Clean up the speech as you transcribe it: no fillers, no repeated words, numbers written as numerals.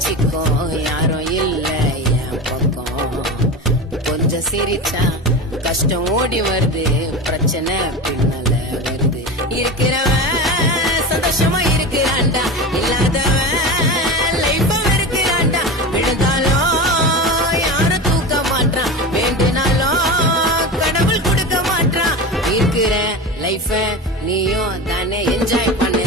வச்சிக்கோ யாரும் இல்ல என் பக்கம் கொஞ்சம் சிரிச்சா கஷ்டம் ஓடி வருது பிரச்சனை பின்னால வருது இருக்கிறவன் சந்தோஷமா இருக்கிறான்டா இல்லாதவன் லைஃப் இருக்கிறான்டா விழுந்தாலும் யாரும் தூக்க மாட்டான் வேண்டுனாலும் கடவுள் கொடுக்க மாட்டான் இருக்கிற லைஃப நீயும் தானே என்ஜாய் பண்ண